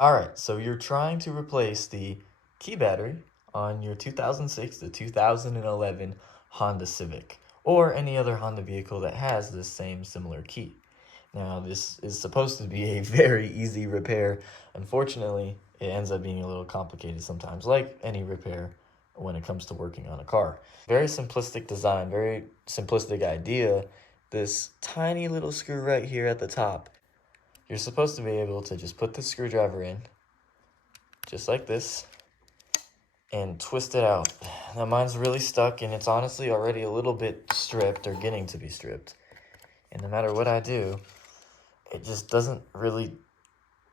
Alright, so you're trying to replace the key battery on your 2006 to 2011 Honda Civic, or any other Honda vehicle that has this same similar key. Now, this is supposed to be a very easy repair. Unfortunately, it ends up being a little complicated sometimes, like any repair when it comes to working on a car. Very simplistic design, very simplistic idea. This tiny little screw right here at the top. You're supposed to be able to just put the screwdriver in, just like this, and twist it out. Now mine's really stuck, and it's honestly already a little bit stripped, or getting to be stripped. And no matter what I do, it just doesn't really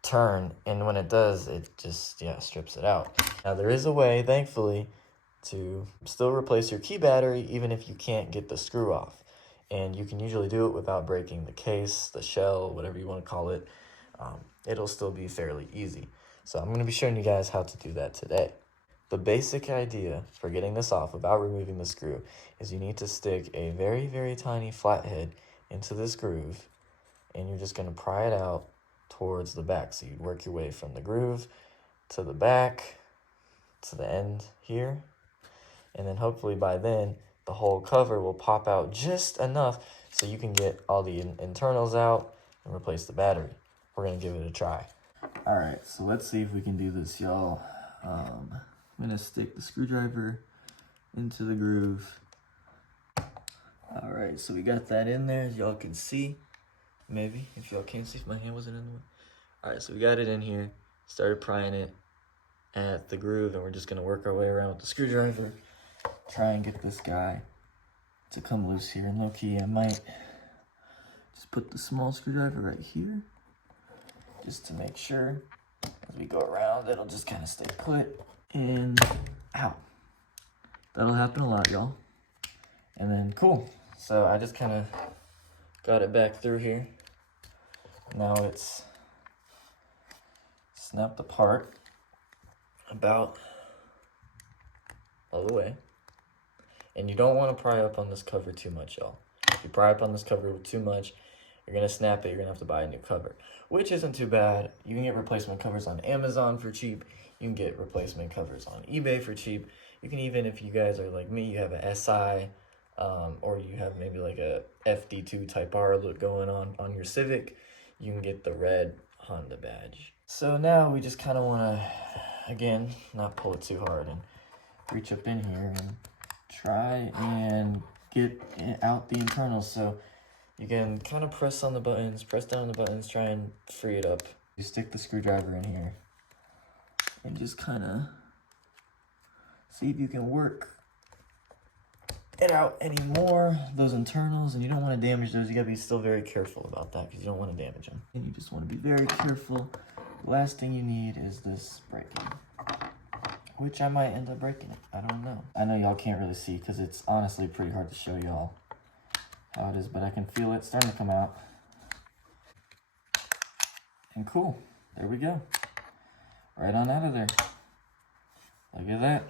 turn, and when it does, it just, strips it out. Now there is a way, thankfully, to still replace your key battery even if you can't get the screw off. And you can usually do it without breaking the case, the shell, whatever you want to call it. It'll still be fairly easy. So I'm going to be showing you guys how to do that today. The basic idea for getting this off without removing the screw is you need to stick a very, very tiny flathead into this groove, and you're just going to pry it out towards the back. So you work your way from the groove to the back to the end here, and then hopefully by then the whole cover will pop out just enough so you can get all the internals out and replace the battery. We're going to give it a try. All right, so let's see if we can do this, y'all. I'm going to stick the screwdriver into the groove. All right, so we got that in there, as y'all can see. Maybe, if y'all can't see, if my hand wasn't in the way. All right, so we got it in here, started prying it at the groove, and we're just going to work our way around with the screwdriver, try and get this guy to come loose here. And low-key, I might just put the small screwdriver right here, just to make sure as we go around, it'll just kind of stay put. And ow, that'll happen a lot, y'all. And then cool, so I just kind of got it back through here. Now it's snapped apart about all the way. And you don't want to pry up on this cover too much, y'all. If you pry up on this cover too much, you're going to snap it. You're going to have to buy a new cover, which isn't too bad. You can get replacement covers on Amazon for cheap. You can get replacement covers on eBay for cheap. You can even, if you guys are like me, you have a SI, or you have maybe like a FD2 Type R look going on your Civic, you can get the red Honda badge. So now we just kind of want to, again, not pull it too hard, and reach up in here and try and get out the internals. So you can kind of press on the buttons, press down on the buttons, try and free it up. You stick the screwdriver in here and just kind of see if you can work it out anymore, those internals. And you don't want to damage those. You gotta be still very careful about that, because you don't want to damage them. And you just want to be very careful. Last thing you need is this breaking, which I might end up breaking it. I don't know. I know y'all can't really see because it's honestly pretty hard to show y'all how it is, but I can feel it starting to come out. And cool, there we go. Right on out of there. Look at that.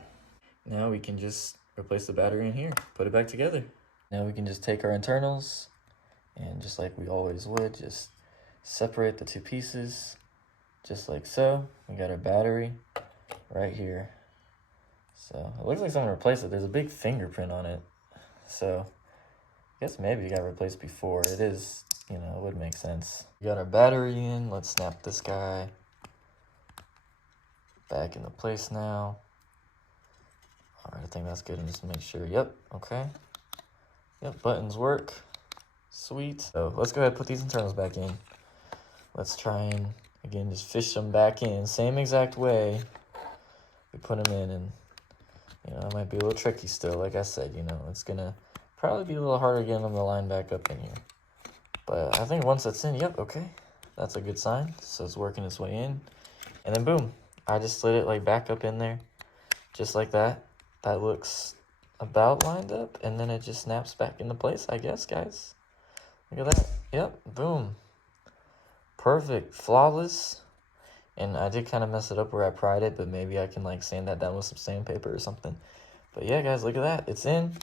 Now we can just replace the battery in here, put it back together. Now we can just take our internals and, just like we always would, just separate the two pieces, just like so. We got our battery right here. So it looks like someone replaced it. There's a big fingerprint on it. So I guess maybe it got replaced before. It is, it would make sense. We got our battery in. Let's snap this guy back into place now. All right, I think that's good. And just make sure, yep, okay. Yep, buttons work. Sweet. So let's go ahead and put these internals back in. Let's try and, again, just fish them back in. Same exact way we put them in. And, it might be a little tricky still. Like I said, it's going to probably be a little harder getting them to line back up in here. But I think once it's in, yep, okay. That's a good sign. So it's working its way in. And then boom, I just slid it like back up in there, just like that. That looks about lined up, and then it just snaps back into place, I guess, guys. Look at that. Yep, boom. Perfect, flawless. And I did kind of mess it up where I pried it, but maybe I can like sand that down with some sandpaper or something. But yeah, guys, look at that. It's in.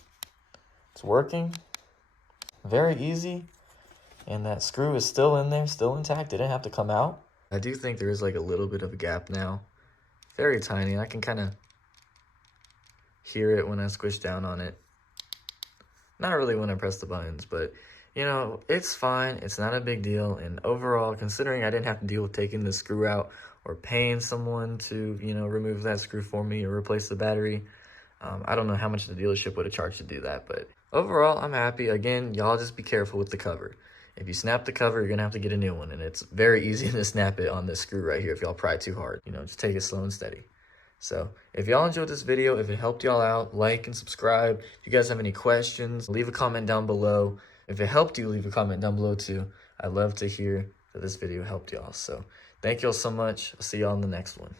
It's working. Very easy. And that screw is still in there, still intact. It didn't have to come out. I do think there is like a little bit of a gap now. Very tiny. I can kind of hear it when I squish down on it. Not really when I press the buttons, but you know, it's fine. It's not a big deal. And overall, considering I didn't have to deal with taking the screw out or paying someone to, you know, remove that screw for me or replace the battery, I don't know how much the dealership would have charged to do that, but overall, I'm happy. Again, y'all just be careful with the cover. If you snap the cover, you're gonna have to get a new one, and it's very easy to snap it on this screw right here if y'all pry too hard. You know, just take it slow and steady. So if y'all enjoyed this video, if it helped y'all out, like and subscribe. If you guys have any questions, leave a comment down below. If it helped you, leave a comment down below too. I'd love to hear that this video helped y'all. So thank y'all so much. I'll see y'all in the next one.